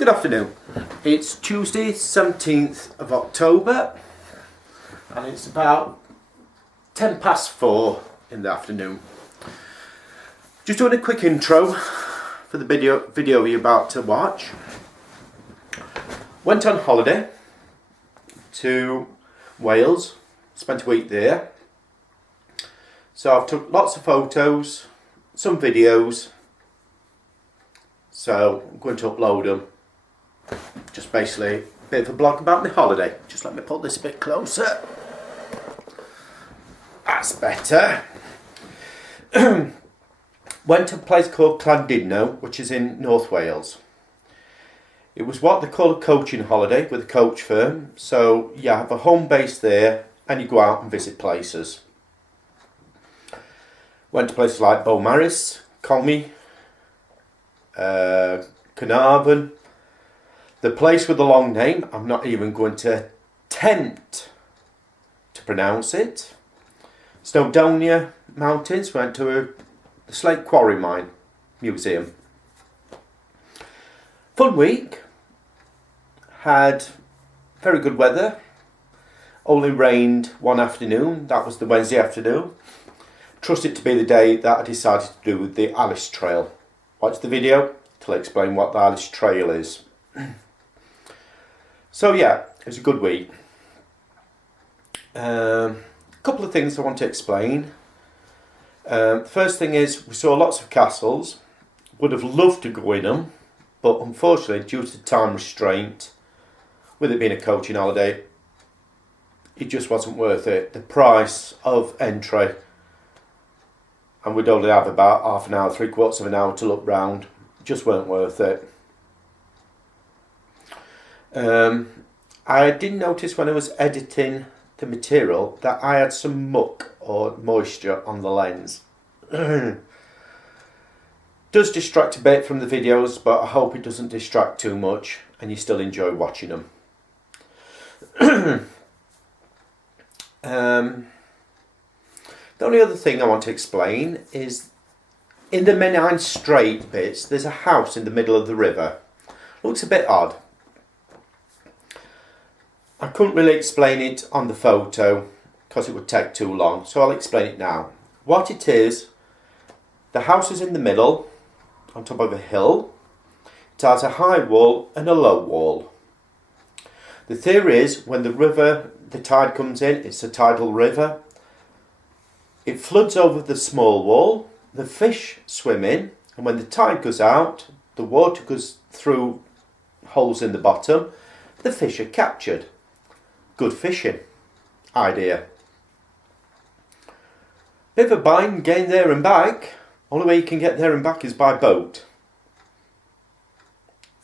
Good afternoon. It's Tuesday 17th of October and it's about 10 past 4 in the afternoon. Just doing a quick intro for the video you're about to watch. Went on holiday to Wales, spent a week there. So I've took lots of photos, some videos, so I'm going to upload them. Just basically a bit of a blog about my holiday. Just let me put this a bit closer. That's better. Went to a place called Llandudno, which is in North Wales. It was what they call a coaching holiday with a coach firm. So you have a home base there and you go out and visit places. Went to places like Beaumaris, Comey, Carnarvon. The place with the long name, I'm not even going to attempt to pronounce it. Snowdonia Mountains, went to the Slate Quarry Mine Museum. Fun week. Had very good weather. Only rained one afternoon, that was the Wednesday afternoon. Trust it to be the day that I decided to do the Alice Trail. Watch the video to explain what the Alice Trail is. So yeah, it was a good week. A couple of things I want to explain. The first thing is we saw lots of castles. Would have loved to go in them, but unfortunately due to time restraint, with it being a coaching holiday, it just wasn't worth it. The price of entry, and we'd only have about half an hour, 3/4 of an hour to look round, just weren't worth it. I did notice when I was editing the material that I had some muck or moisture on the lens. Does distract a bit from the videos, but I hope it doesn't distract too much and you still enjoy watching them. The only other thing I want to explain is in the Menai Strait bits there's a house in the middle of the river. Looks a bit odd. I couldn't really explain it on the photo because it would take too long, so I'll explain it now. What it is, the house is in the middle, on top of a hill. It has a high wall and a low wall. The theory is when the tide comes in, it's a tidal river, it floods over the small wall, the fish swim in, and when the tide goes out, the water goes through holes in the bottom, the fish are captured. Good fishing idea. Bit of a bind getting there and back. Only way you can get there and back is by boat.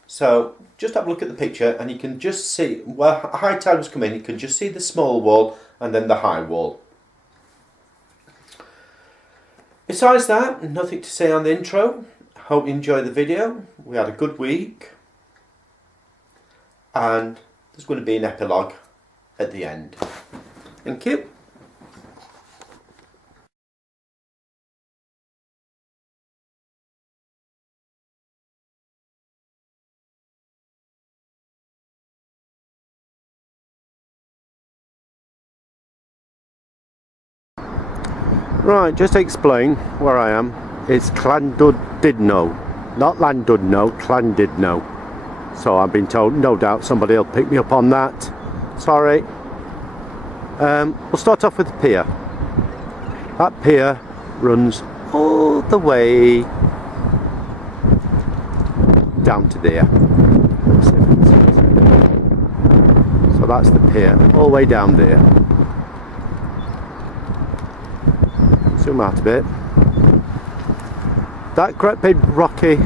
So just have a look at the picture and you can just see where high tide was coming. You can just see the small wall and then the high wall. Besides that, nothing to say on the intro. Hope you enjoy the video. We had a good week and there's going to be an epilogue at the end. Thank you. Right, just to explain where I am. It's Llandudno, not Llandudno, Llandudno. So I've been told, no doubt somebody will pick me up on that. Sorry. We'll start off with the pier. That pier runs all the way down to there. So that's the pier, all the way down there. Zoom out a bit. That great big rocky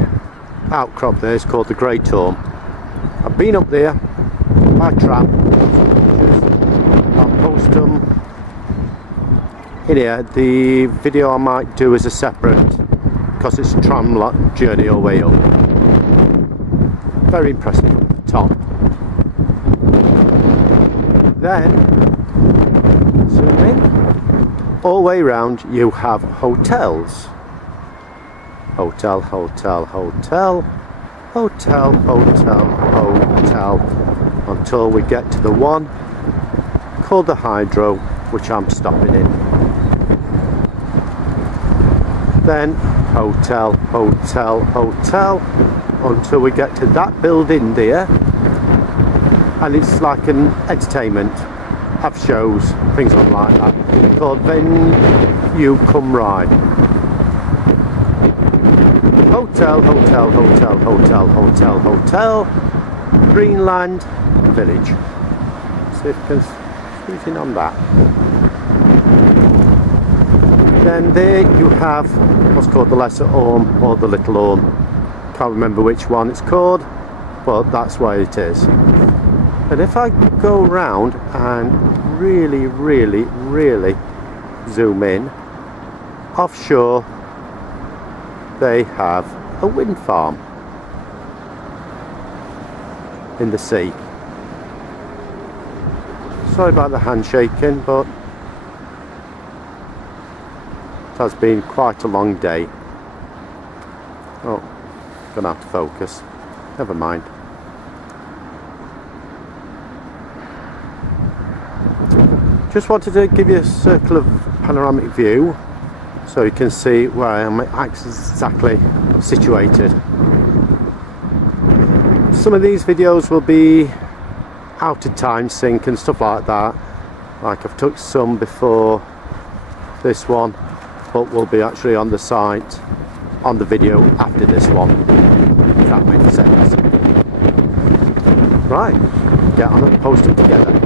outcrop there is called the Great Orme. I've been up there by tram. I'll post them in here. The video I might do is a separate because it's a tram journey all the way up. Very impressive at the top. Then zoom in. All the way around you have hotels. Hotel, hotel, hotel. hotel, hotel, hotel, until we get to the one called the Hydro, which I'm stopping in. Then hotel, hotel, hotel, until we get to that building there, and it's like an entertainment, have shows, things like that, called Then You Come Ride. Hotel, hotel, hotel, hotel, hotel, hotel, Greenland Village. See if we can squeeze in on that. Then there you have what's called the Lesser Orme or the Little Orme. Can't remember which one it's called, but that's where it is. And if I go round and really, really, really zoom in, offshore they have a wind farm in the sea. Sorry about the handshaking, but it has been quite a long day. Oh, gonna have to focus. Never mind. Just wanted to give you a circle of panoramic view so you can see where I am exactly situated. Some of these videos will be out of time sync and stuff like that. Like I've took some before this one, but will be actually on the site on the video after this one, if that makes sense. Right, get on and post them together.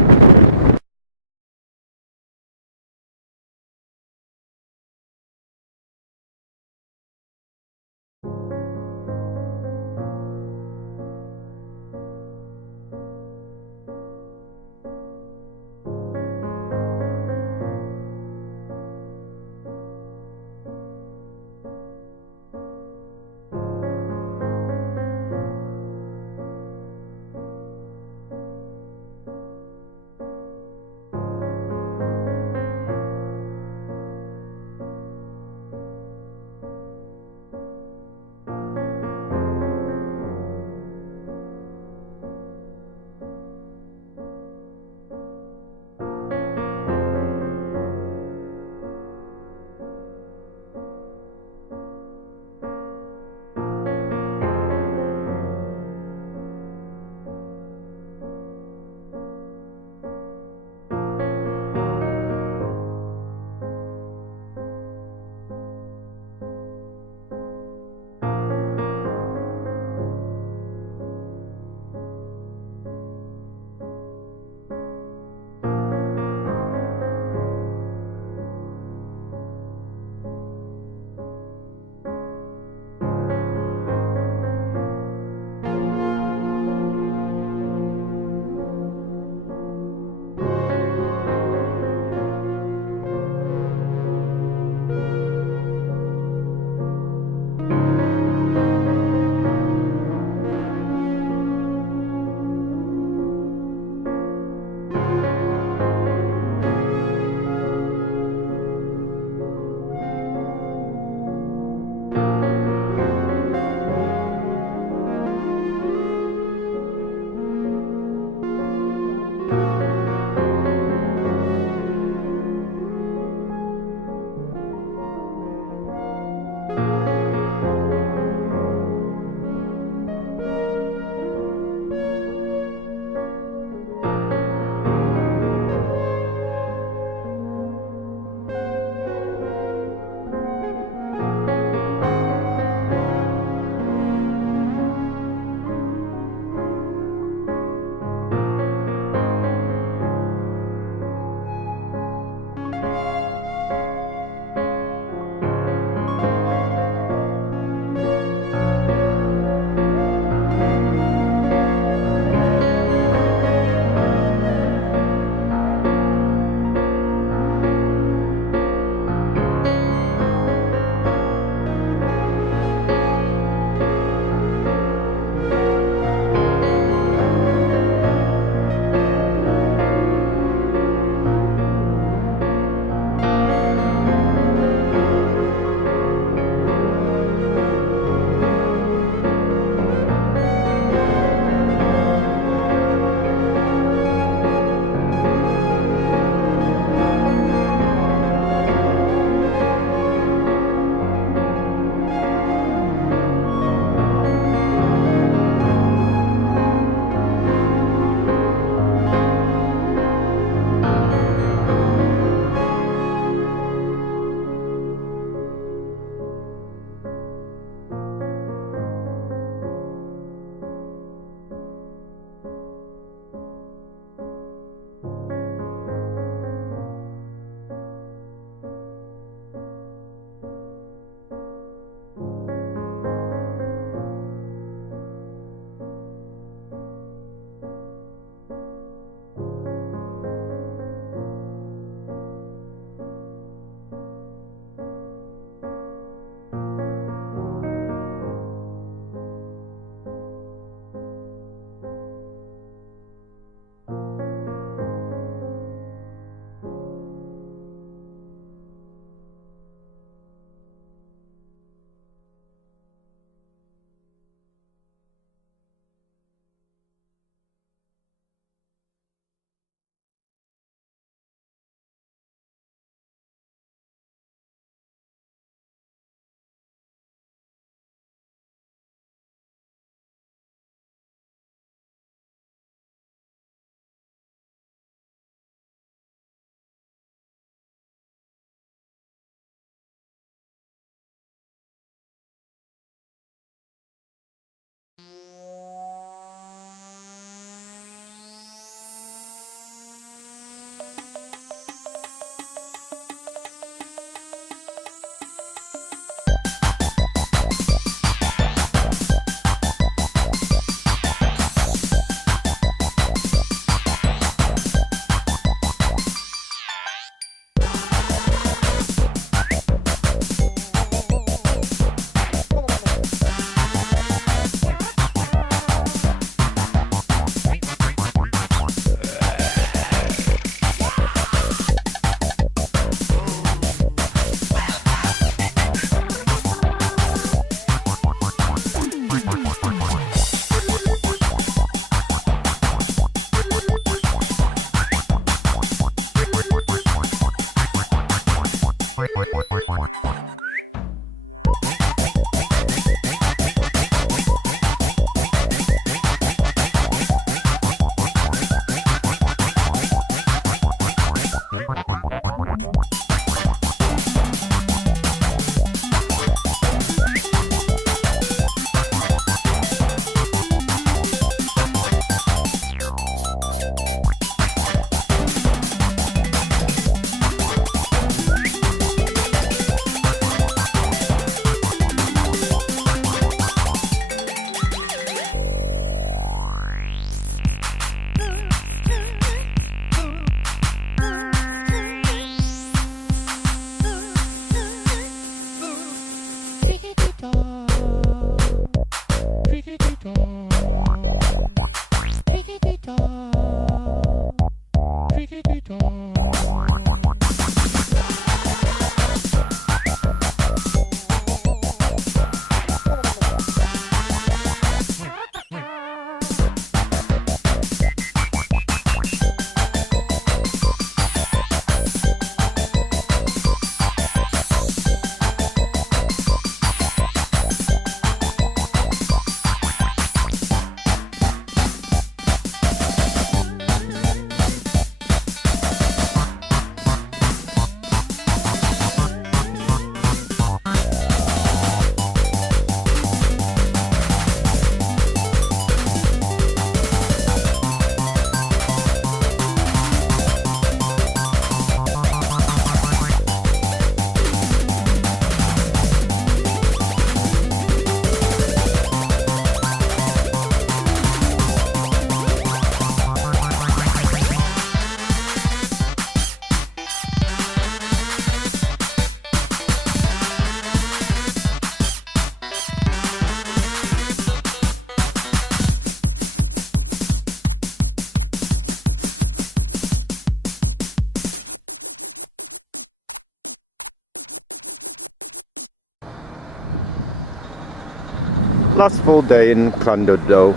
Last full day in Llandudno.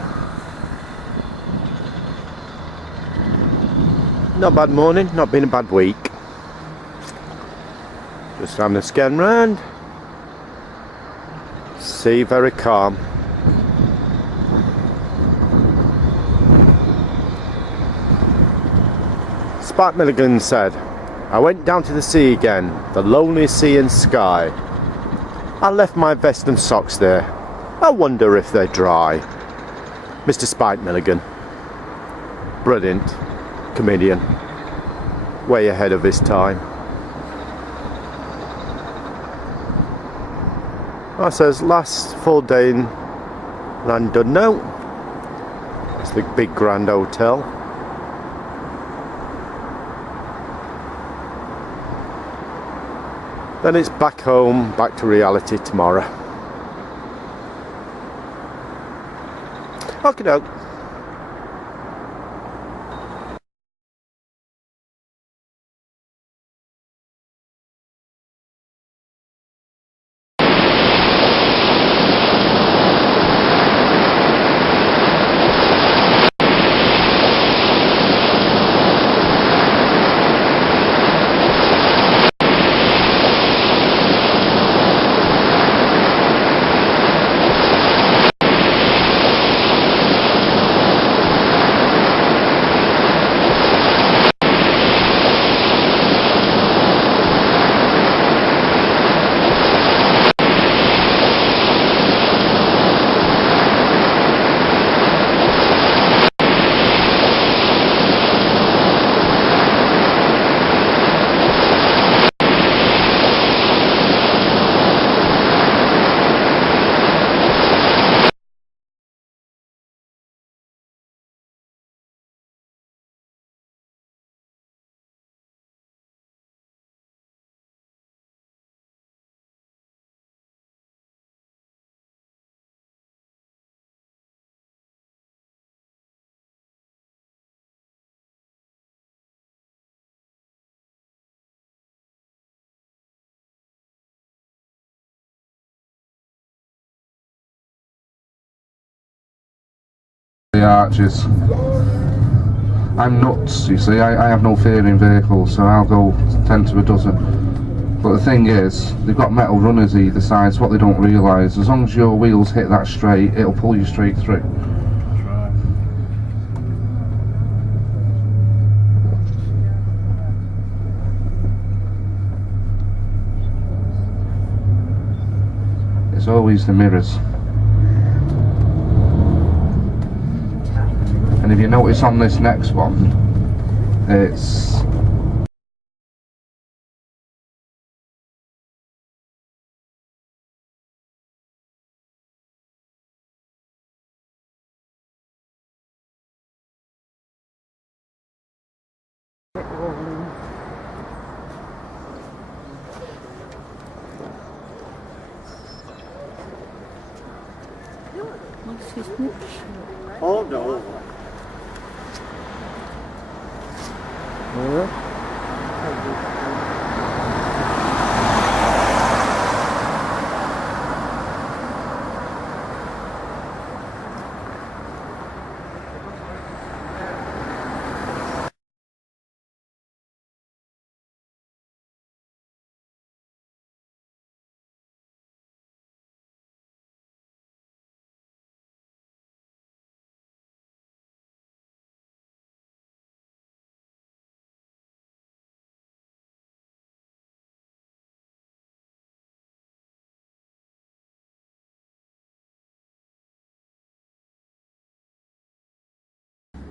Not bad morning, not been a bad week. Just having a scan round. Sea very calm. Spark Milligan said, I went down to the sea again, the loneliest sea and sky. I left my vest and socks there. I wonder if they're dry. Mr. Spike Milligan. Brilliant comedian. Way ahead of his time. I says last full day in Llandudno. It's the big grand hotel. Then it's back home, back to reality tomorrow. Okie doke. The arches. I'm nuts, you see. I have no fear in vehicles, so I'll go 10 to a dozen. But the thing is, they've got metal runners either side, so what they don't realise, as long as your wheels hit that straight, it'll pull you straight through. That's right. It's always the mirrors. And if you notice on this next one, it's Oh no.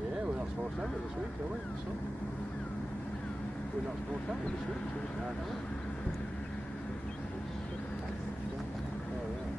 Yeah, we're not supposed to have it this week, are we? So, we're not supposed to have it this week, so we can't have it. Oh, yeah.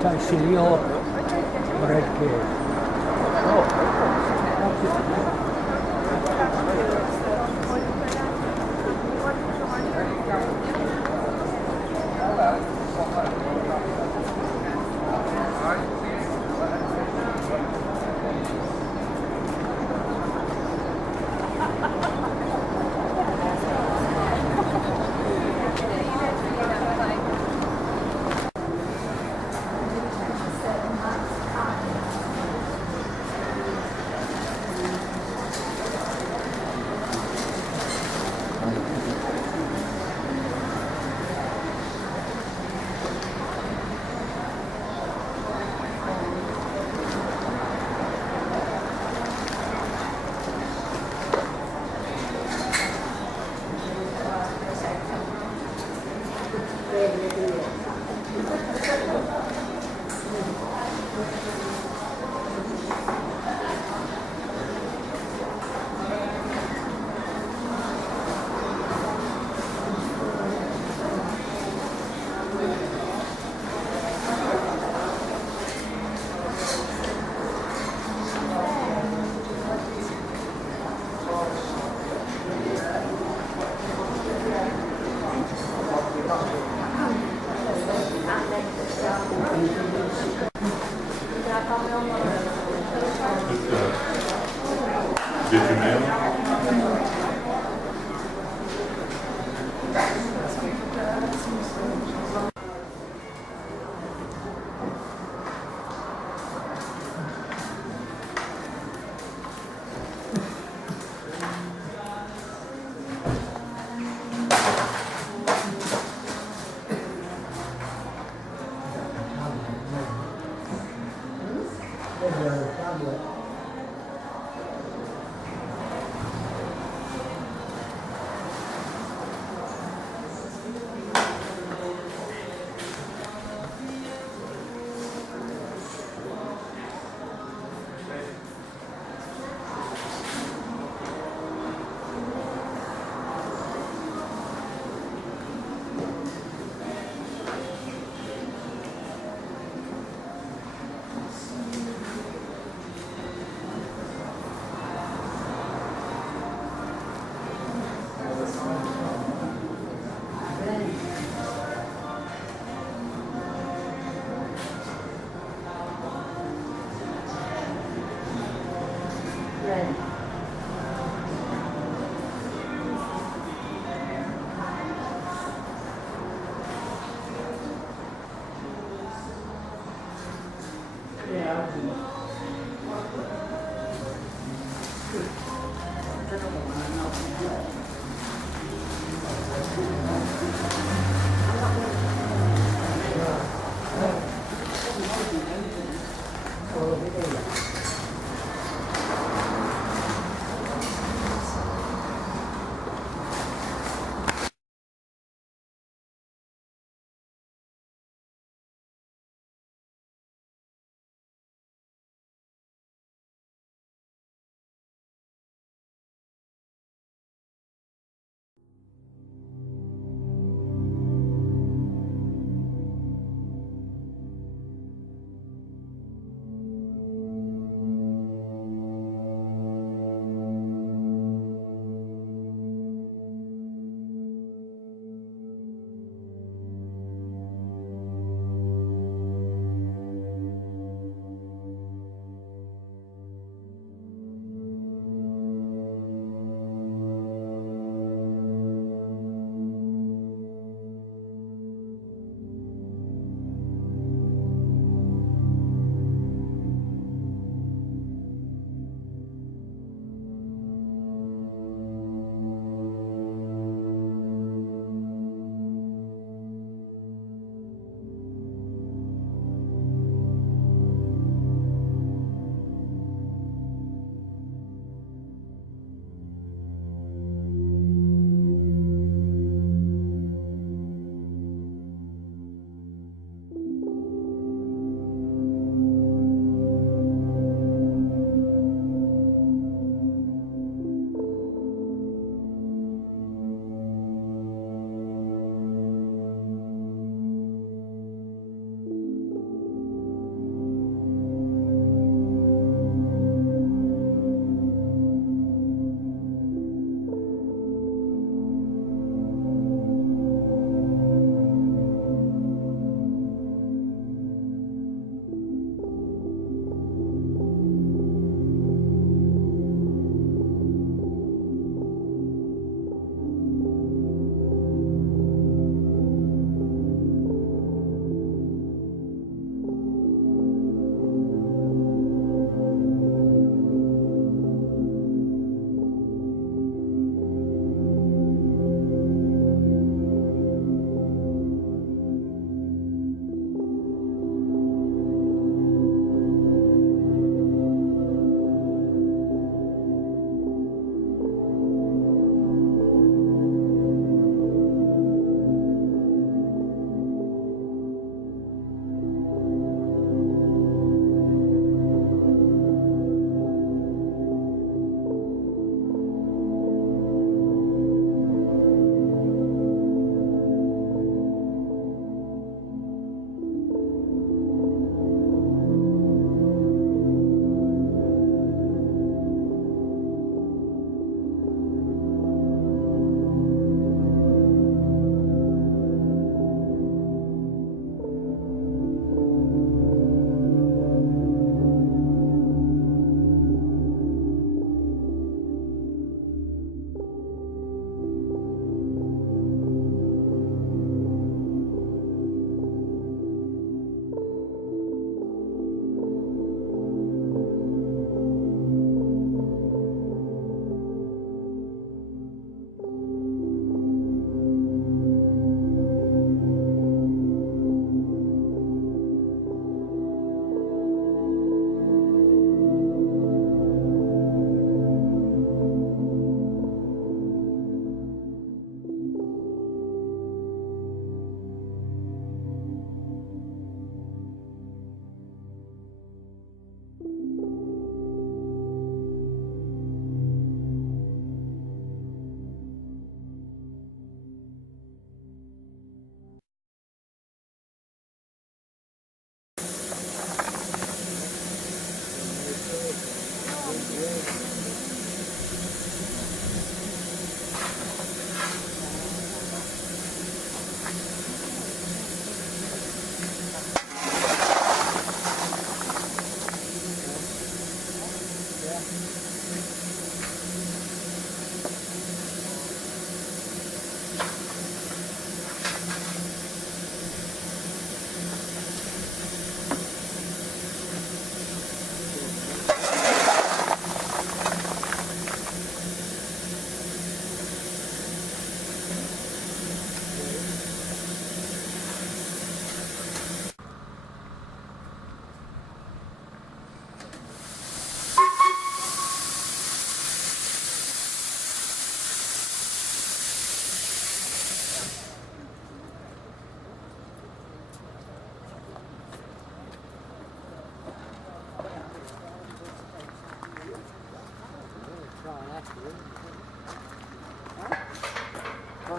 That's your bread cake.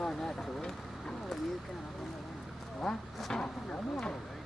mine actually. Oh, you can't have one of them. What? You can't.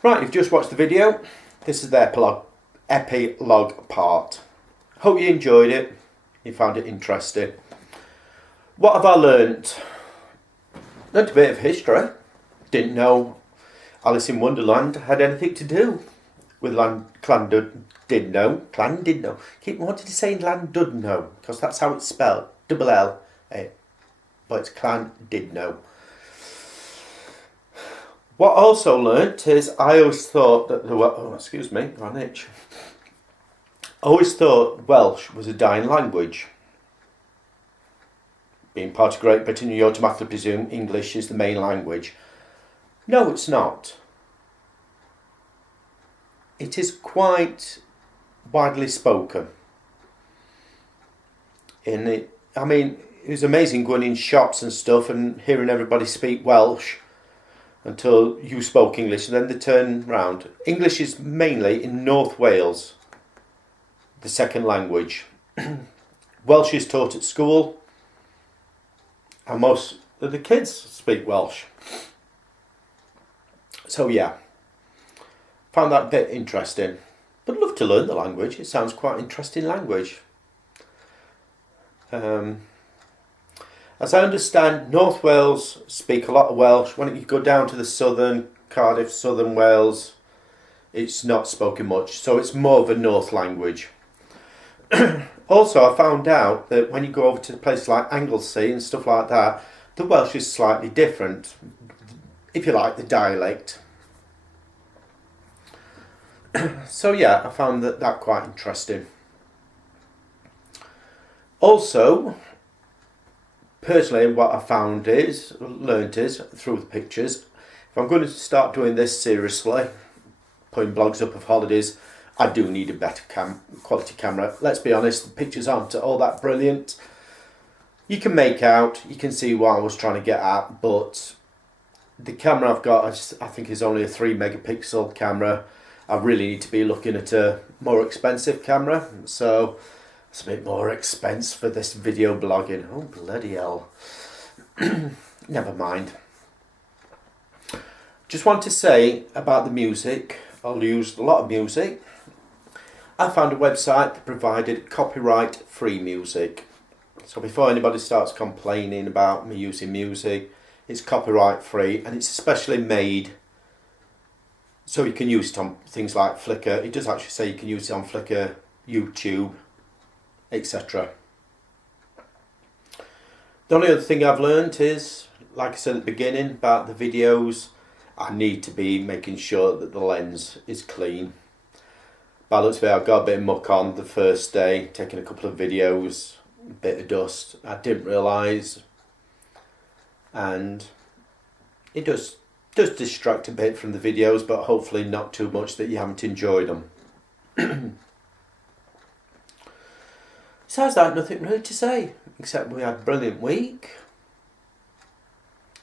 Right, you've just watched the video. This is the epilogue part. Hope you enjoyed it. You found it interesting. What have I learnt? Learnt a bit of history. Didn't know Alice in Wonderland had anything to do with Llandudno. Keep wanting to say Llandudno because that's how it's spelled. Double L, but it's Llandudno. What I also learnt is I always thought that got an itch. I always thought Welsh was a dying language. Being part of Great Britain, you automatically presume English is the main language. No, it's not. It is quite widely spoken. It was amazing going in shops and stuff and hearing everybody speak Welsh until you spoke English, and then they turn round. English is mainly in North Wales, the second language. Welsh is taught at school, and most of the kids speak Welsh. So yeah, found that a bit interesting. But I'd love to learn the language. It sounds quite an interesting language. As I understand, North Wales speak a lot of Welsh. When you go down to the southern, Cardiff, southern Wales, it's not spoken much. So it's more of a North language. Also, I found out that when you go over to places like Anglesey and stuff like that, the Welsh is slightly different, if you like, the dialect. So yeah, I found that quite interesting. Also, personally, what I learnt is, through the pictures, if I'm going to start doing this seriously, putting blogs up of holidays, I do need a better quality camera. Let's be honest, the pictures aren't all that brilliant. You can make out, you can see what I was trying to get at, but the camera I've got, I think is only a 3 megapixel camera. I really need to be looking at a more expensive camera, so it's a bit more expense for this video blogging. Oh bloody hell. Never mind. Just want to say about the music, I'll use a lot of music. I found a website that provided copyright free music. So before anybody starts complaining about me using music, it's copyright free, and it's especially made so you can use it on things like Flickr. It does actually say you can use it on Flickr, YouTube, etc. The only other thing I've learned is, like I said at the beginning about the videos, I need to be making sure that the lens is clean. By the looks of it, I got a bit of muck on the first day, taking a couple of videos, a bit of dust. I didn't realise, and it does distract a bit from the videos, but hopefully not too much that you haven't enjoyed them. Besides that, nothing really to say, except we had a brilliant week.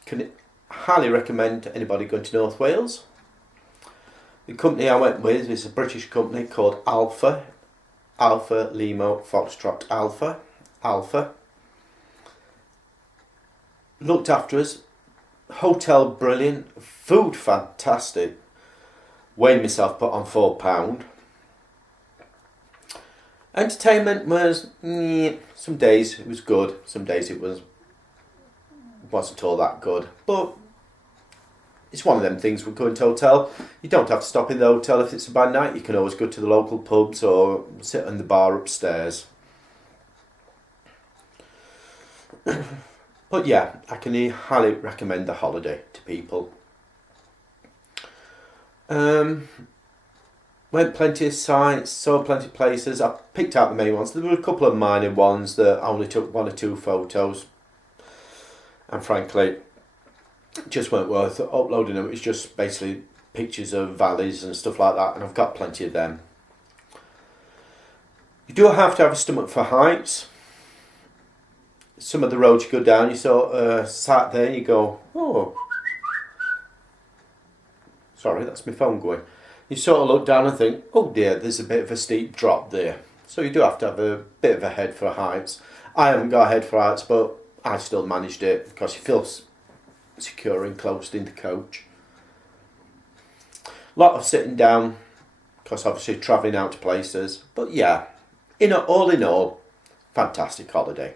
Can highly recommend anybody going to North Wales. The company I went with is a British company called Alpha Limo Foxtrot Alpha. Looked after us. Hotel brilliant. Food fantastic. Weighed myself, put on £4. Entertainment was, some days it was good, some days it wasn't all that good. But it's one of them things with going to hotel. You don't have to stop in the hotel if it's a bad night. You can always go to the local pubs or sit in the bar upstairs. But yeah, I can highly recommend the holiday to people. Went plenty of sites, saw plenty of places. I picked out the main ones. There were a couple of minor ones that I only took 1 or 2 photos. And frankly, just weren't worth uploading them. It was just basically pictures of valleys and stuff like that, and I've got plenty of them. You do have to have a stomach for heights. Some of the roads you go down, you sort of sat there and you go, oh. Sorry, that's my phone going. You sort of look down and think, oh dear, there's a bit of a steep drop there. So you do have to have a bit of a head for heights. I haven't got a head for heights, but I still managed it because you feel secure and closed in the coach. A lot of sitting down because obviously travelling out to places. But yeah, all in all, fantastic holiday.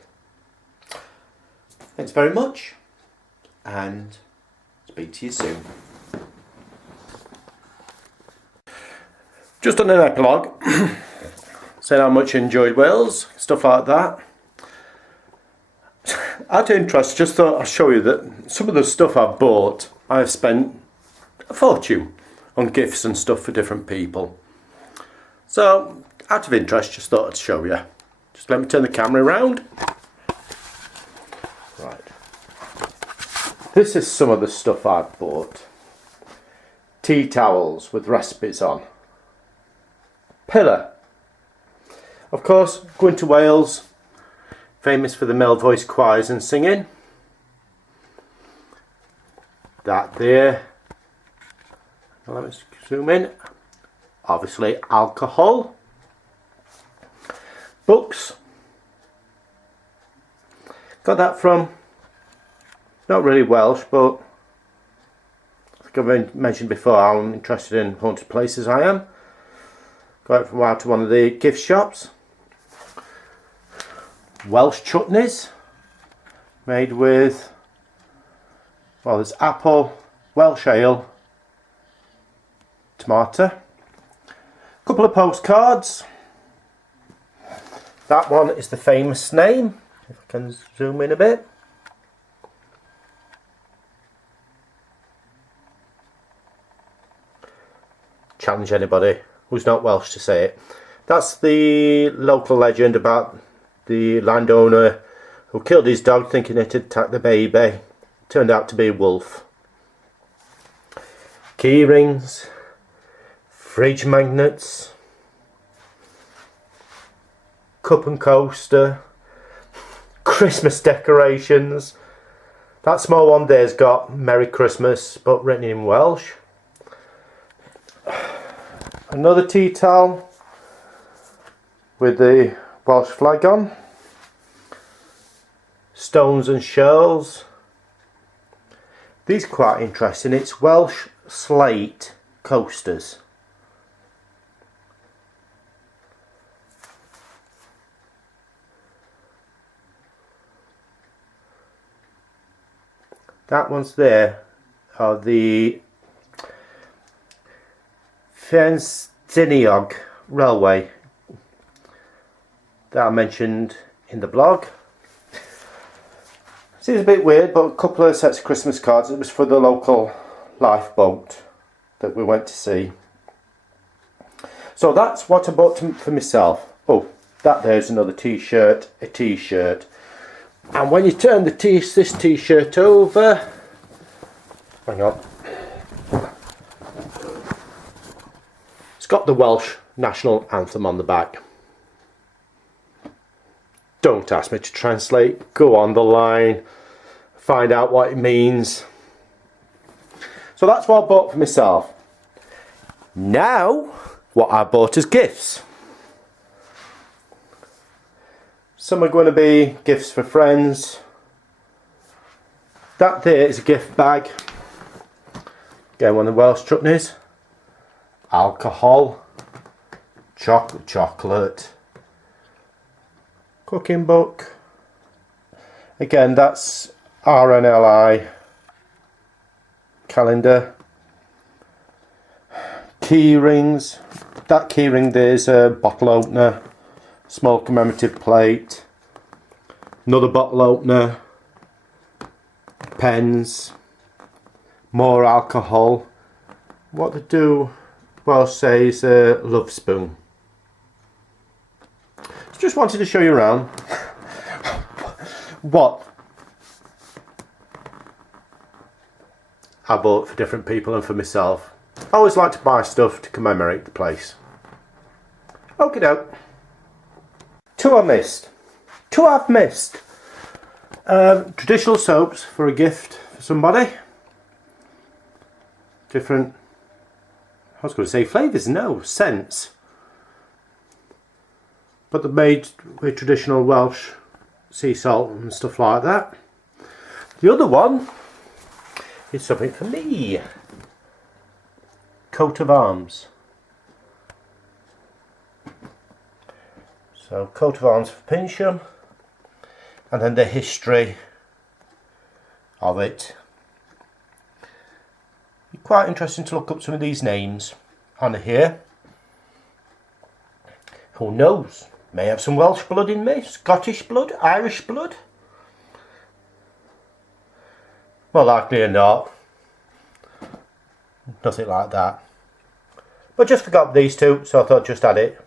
Thanks very much, and speak to you soon. Just on an epilogue, saying how much I enjoyed Wales, stuff like that. Out of interest, just thought I'd show you that some of the stuff I've bought, I've spent a fortune on gifts and stuff for different people. So, out of interest, just thought I'd show you. Just let me turn the camera around. Right. This is some of the stuff I've bought. Tea towels with recipes on. Pillar. Of course, going to Wales, famous for the male voice choirs and singing. That there. Let me zoom in. Obviously, alcohol. Books. Got that from, not really Welsh, but I think I've mentioned before how I'm interested in haunted places I am. Got it from out to one of the gift shops. Welsh chutneys made with, well, there's apple, Welsh ale, tomato. A couple of postcards. That one is the famous name, if I can zoom in a bit. Challenge anybody who's not Welsh to say it. That's the local legend about the landowner who killed his dog thinking it had attacked the baby. Turned out to be a wolf. Key rings, fridge magnets, cup and coaster, Christmas decorations. That small one there's got Merry Christmas but written in Welsh. Another tea towel with the Welsh flag on. Stones and shells. These are quite interesting. It's Welsh slate coasters. That one's there are the Fenstiniog Railway that I mentioned in the blog. Seems a bit weird, but a couple of sets of Christmas cards. It was for the local lifeboat that we went to see. So that's what I bought for myself. Oh, that there's another t-shirt, a t-shirt. And when you turn this t-shirt over, hang on, it's got the Welsh national anthem on the back. Don't ask me to translate, go on the line, find out what it means. So that's what I bought for myself. Now, what I bought as gifts. Some are going to be gifts for friends. That there is a gift bag. Again, one of the Welsh chutneys. Alcohol. Chocolate. Cooking book. Again, that's RNLI calendar. Key rings. That key ring there's a bottle opener. Small commemorative plate, another bottle opener, pens, more alcohol. What they do, Welsh say, is a love spoon. Just wanted to show you around what I bought for different people and for myself. I always like to buy stuff to commemorate the place. Okie doke. Two I've missed. Traditional soaps for a gift for somebody. Different, I was going to say flavours, no, scents. But they're made with traditional Welsh sea salt and stuff like that. The other one is something for me. Coat of arms. So, coat of arms for Pincham, and then the history of it. Quite interesting to look up some of these names on here. Who knows? May have some Welsh blood in me, Scottish blood, Irish blood. More likely or not, nothing like that. But just forgot these two, so I thought I'd just add it.